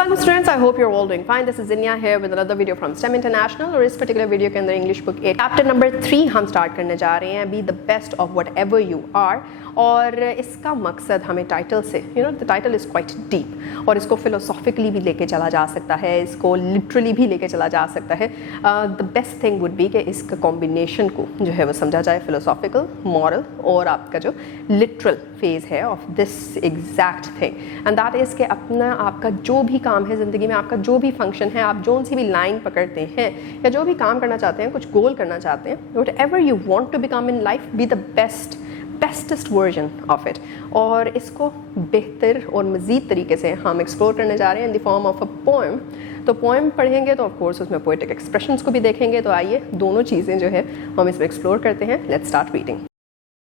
Assalamu students, I hope you're all doing fine. This is Zinia here with another video from STEM International. और इस particular video के अंदर English book 8 chapter number 3 हम start करने जा रहे हैं, Be the best of whatever you are. और इसका मकसद हमें टाइटल से, the title is quite deep और इसको philosophically भी लेके चला जा सकता है, इसको literally भी लेके चला जा सकता है. The best thing would be कि इसका combination को जो है वो समझा जाए, philosophical, moral और आपका जो literal phase है of this exact thing. And that is कि अपना आपका जो भी काम है ज़िंदगी में, आपका जो भी फंक्शन है, आप जो सी भी लाइन पकड़ते हैं या जो भी काम करना चाहते हैं, कुछ गोल करना चाहते हैं, whatever you want to become in life, be the bestest version of it. और इसको बेहतर और मज़ीद तरीके से हम एक्सप्लोर करने जा रहे हैं in the form of a poem. तो पोएम पढ़ेंगे तो ऑफ कोर्स उसमें पोएटिक एक्सप्रेशंस को भी देखेंगे. तो आइए दोनों चीज़ें जो है हम इसमें एक्सप्लोर करते हैं. Let's start reading.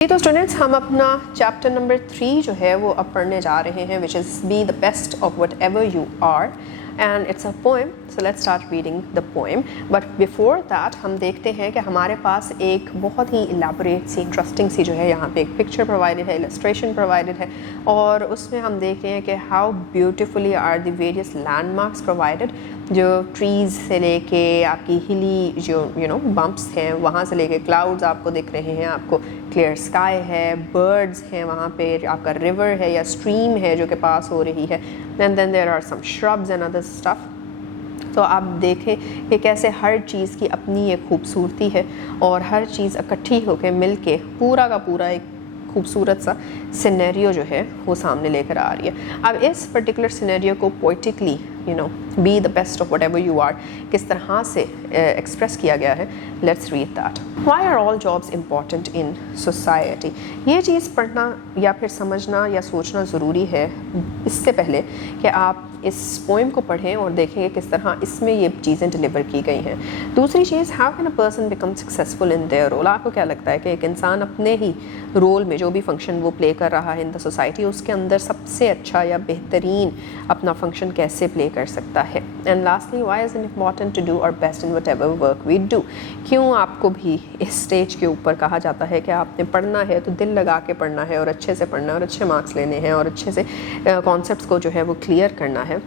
तो स्टूडेंट्स, हम अपना चैप्टर नंबर 3 जो है वो अब पढ़ने जा रहे हैं, which is be the best of whatever you are, and it's a poem. So let's start reading the poem. But before that हम देखते हैं कि हमारे पास एक बहुत ही इलेबोरेट सी, इंटरेस्टिंग सी जो है यहाँ पे एक पिक्चर प्रोवाइडेड है, इलस्ट्रेशन प्रोवाइडेड है, और उसमें हम देख रहे हैं कि how beautifully are the various landmarks provided. जो ट्रीज़ से लेके आपकी हिली जो बम्प्स हैं, वहाँ से लेके क्लाउड्स आपको दिख रहे हैं, आपको क्लियर स्काई है, बर्ड्स हैं वहाँ पे, आपका रिवर है या स्ट्रीम है जो कि पास हो रही है, and then there are some shrubs and other stuff. तो आप देखें कि कैसे हर चीज़ की अपनी एक खूबसूरती है और हर चीज़ इकट्ठी होकर मिल के पूरा का पूरा एक खूबसूरत सा सिनेरियो जो है वो सामने लेकर आ रही है. अब इस पर्टिकुलर सिनेरियो को poetically be the best of whatever you are किस तरह से एक्सप्रेस किया गया है. Let's read that. Why are all jobs important in society. ये चीज़ पढ़ना या फिर समझना या सोचना ज़रूरी है इससे पहले कि आप इस पोएम को पढ़ें और देखें किस तरह इसमें ये चीज़ें डिलीवर की गई हैं. दूसरी चीज़, how can a person become successful in their role. आपको क्या लगता है कि एक इंसान अपने ही रोल में जो भी फंक्शन वो प्ले कर रहा है इन द सोसाइटी, उसके अंदर सबसे अच्छा या बेहतरीन अपना फंक्शन कैसे प्ले कर सकता है. And lastly, why is it important to do our best in whatever work we do. क्यों आपको भी इस स्टेज के ऊपर कहा जाता है कि आपने पढ़ना है तो दिल लगा के पढ़ना है और अच्छे से पढ़ना है और अच्छे मार्क्स लेने हैं और अच्छे से कॉन्सेप्ट्स को जो है वो क्लियर करना है.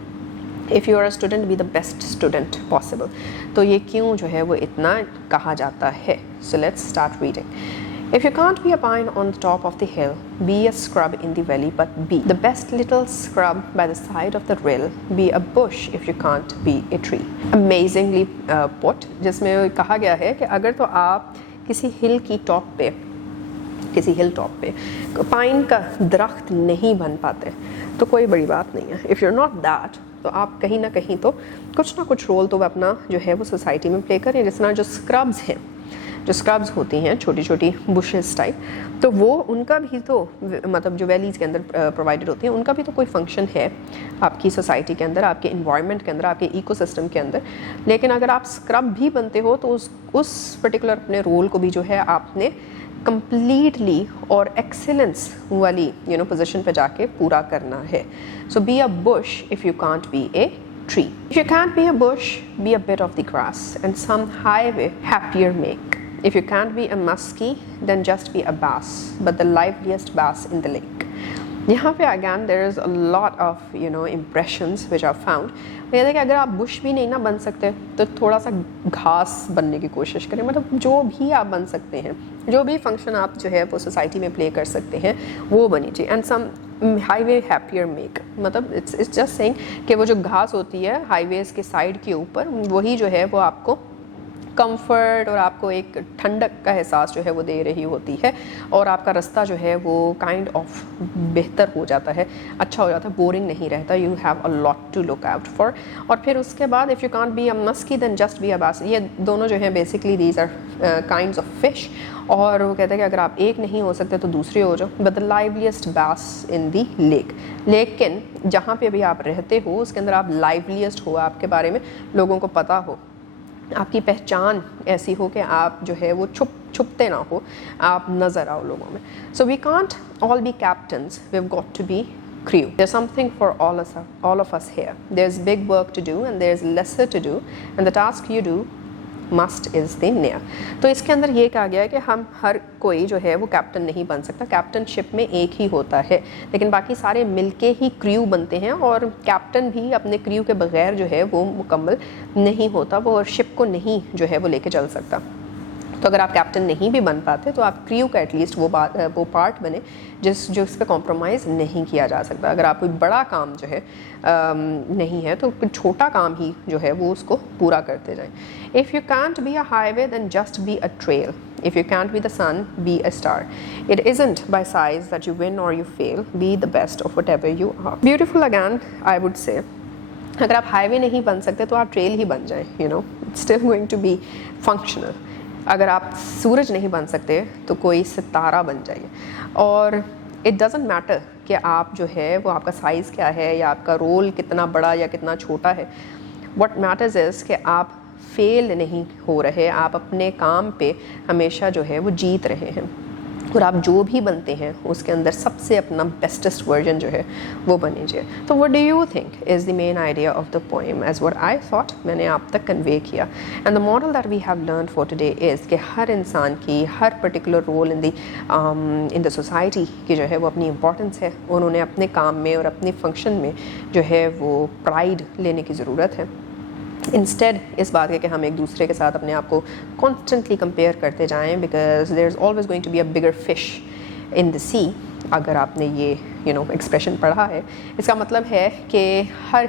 If you are a student, be the best student possible. तो ये क्यों जो है वो इतना कहा जाता है. सो let's start reading. If you can't be a pine on the top of the hill, be a scrub in the valley, but be the best little scrub by the side of the rill. Be a bush if you can't be a tree. Amazingly put, जिसमें कहा गया है कि अगर तो आप किसी हिल की टॉप पे, किसी हिल टॉप पे पाइन का दरख्त नहीं बन पाते तो कोई बड़ी बात नहीं है. इफ़ यूर नॉट दैट, तो आप कहीं ना कहीं तो कुछ ना कुछ रोल तो अपना जो है वो सोसाइटी में प्ले करें. जिस तरह जो स्क्रब्स हैं, जो स्क्रब्स होती हैं छोटी छोटी बुशेस टाइप, तो वो उनका भी तो मतलब जो वैलीज़ के अंदर प्रोवाइडेड होती हैं, उनका भी तो कोई फंक्शन है आपकी सोसाइटी के अंदर, आपके इन्वायरमेंट के अंदर, आपके इकोसिस्टम के अंदर. लेकिन अगर आप स्क्रब भी बनते हो तो उस पर्टिकुलर अपने रोल को भी जो है आपने कंप्लीटली और एक्सेलेंस वाली पोजीशन पे जाके पूरा करना है. So be a bush if you can't be a tree. If you can't be a bush, be a bit of the grass, and some highway happier make. If you can't be a muskie, then just be a bass, but the liveliest bass in the lake. यहाँ पे again there is a lot of impressions which are found. ये देखिए, अगर आप Bush भी नहीं ना बन सकते तो थोड़ा सा घास बनने की कोशिश करें. मतलब जो भी आप बन सकते हैं, जो भी फंक्शन आप जो है वो सोसाइटी में प्ले कर सकते हैं वो बनीजिए. And some highway happier make, मतलब इट्स जस्ट सेइंग कि वो जो घास होती है हाईवेज के साइड के ऊपर, वही जो है वो आपको कंफर्ट और आपको एक ठंडक का एहसास जो है वो दे रही होती है, और आपका रास्ता जो है वो काइंड ऑफ बेहतर हो जाता है, अच्छा हो जाता है, बोरिंग नहीं रहता. You have a lot to look out for. और फिर उसके बाद if you can't be a musky then just be a bass. ये दोनों जो हैं basically these are kinds of fish, और वो कहते हैं कि अगर आप एक नहीं हो सकते तो दूसरे हो जाओ. बट द लाइवलीस्ट बास इन दी लेक. लेकिन जहाँ पे भी आप रहते हो उसके अंदर आप लाइवलीस्ट हो, आपके बारे में लोगों को पता हो, आपकी पहचान ऐसी हो कि आप जो है वो छुपते ना हो, आप नज़र आओ लोगों में. So we can't all be captains, we have got to be crew. There's something for all of us here. There's big work to do and there's lesser to do, and the task you do must is the near. तो इसके अंदर ये कहा गया है कि हम हर कोई जो है वो कैप्टन नहीं बन सकता, कैप्टनशिप में एक ही होता है, लेकिन बाकी सारे मिलके ही क्रू बनते हैं, और कैप्टन भी अपने क्रू के बगैर जो है वो मुकम्मल नहीं होता, वो शिप को नहीं जो है वो लेके चल सकता। तो अगर आप कैप्टन नहीं भी बन पाते तो आप क्रू का एटलीस्ट वो पार्ट बने जो इस पर कॉम्प्रोमाइज़ नहीं किया जा सकता। अगर आप कोई बड़ा काम जो है नहीं है तो कोई छोटा काम ही जो है वो उसको पूरा करते जाएं। If you can't be a highway then just be a trail, if you can't be the sun be a star, it isn't by size that you win or you fail, be the best of whatever you are. Beautiful again I would say, अगर आप highway नहीं बन सकते तो आप trail ही बन जाएं, you know, still going to be functional. अगर आप सूरज नहीं बन सकते तो कोई सितारा बन जाइए, और इट डज़ंट मैटर कि आप जो है वो आपका साइज़ क्या है या आपका रोल कितना बड़ा या कितना छोटा है। व्हाट मैटर्स इज़ कि आप फेल नहीं हो रहे, आप अपने काम पे हमेशा जो है वो जीत रहे हैं, और आप जो भी बनते हैं उसके अंदर सबसे अपना बेस्टेस्ट वर्जन जो है वो बनीजिए। तो what do you think is the main idea of the poem as what I thought, मैंने आप तक कन्वे किया। And the moral that we have learn for today is कि हर इंसान की हर particular role in the society की जो है वो अपनी इंपॉर्टेंस है, उन्होंने अपने काम में और अपने फंक्शन में जो है वो प्राइड लेने की ज़रूरत है। इंस्टेड इस बात के कि हम एक दूसरे के साथ अपने आप को कॉन्स्टेंटली कंपेयर करते जाएं, because there is always going to be a bigger fish in the sea. अगर आपने ये एक्सप्रेशन पढ़ा है, इसका मतलब है कि हर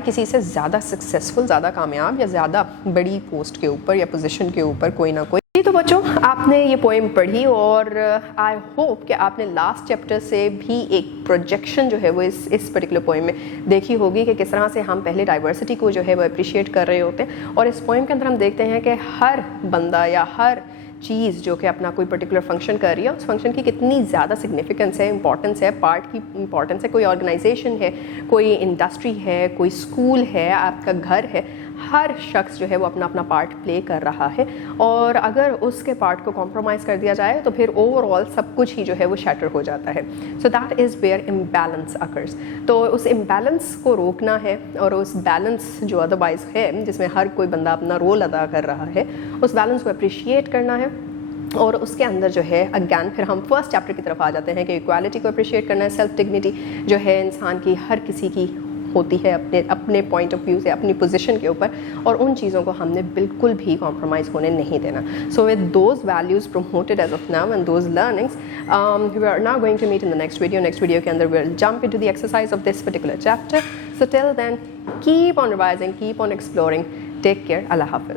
किसी से ज़्यादा सक्सेसफुल, ज़्यादा कामयाब या ज़्यादा बड़ी पोस्ट के ऊपर या पोजीशन के ऊपर कोई ना कोई। तो बच्चों, आपने ये पोएम पढ़ी और आई होप कि आपने लास्ट चैप्टर से भी एक प्रोजेक्शन जो है वो इस पर्टिकुलर पोएम में देखी होगी कि किस तरह से हम पहले डाइवर्सिटी को जो है वो अप्रिशिएट कर रहे होते हैं, और इस पोएम के अंदर हम देखते हैं कि हर बंदा या हर चीज़ जो कि अपना कोई पर्टिकुलर फंक्शन कर रही है, उस फंक्शन की कितनी ज़्यादा सिग्निफिकेंस है, इंपॉर्टेंस है, पार्ट की इंपॉर्टेंस है। कोई ऑर्गेनाइजेशन है, कोई इंडस्ट्री है, कोई स्कूल है, आपका घर है, हर शख्स जो है वो अपना अपना पार्ट प्ले कर रहा है, और अगर उसके पार्ट को कॉम्प्रोमाइज़ कर दिया जाए तो फिर ओवरऑल सब कुछ ही जो है वो शैटर हो जाता है। So that is where imbalance occurs. तो उस इम्बैलेंस को रोकना है, और उस बैलेंस जो अदरवाइज़ है जिसमें हर कोई बंदा अपना रोल अदा कर रहा है, उस बैलेंस को अप्रिशिएट करना है। और उसके अंदर जो है अगैन फिर हम फर्स्ट चैप्टर की तरफ आ जाते हैं कि इक्वालिटी को अप्रिशिएट करना है, सेल्फ डिग्निटी जो है इंसान की हर किसी की होती है अपने पॉइंट ऑफ व्यू से, अपनी पोजीशन के ऊपर, और उन चीज़ों को हमने बिल्कुल भी कॉम्प्रोमाइज़ होने नहीं देना। So with those values promoted as of now and those learnings we are now going to meet in the next video के अंदर will jump into the exercise of this particular chapter. So till then keep on revising, keep on exploring, take care, अल्लाह हाफिज़।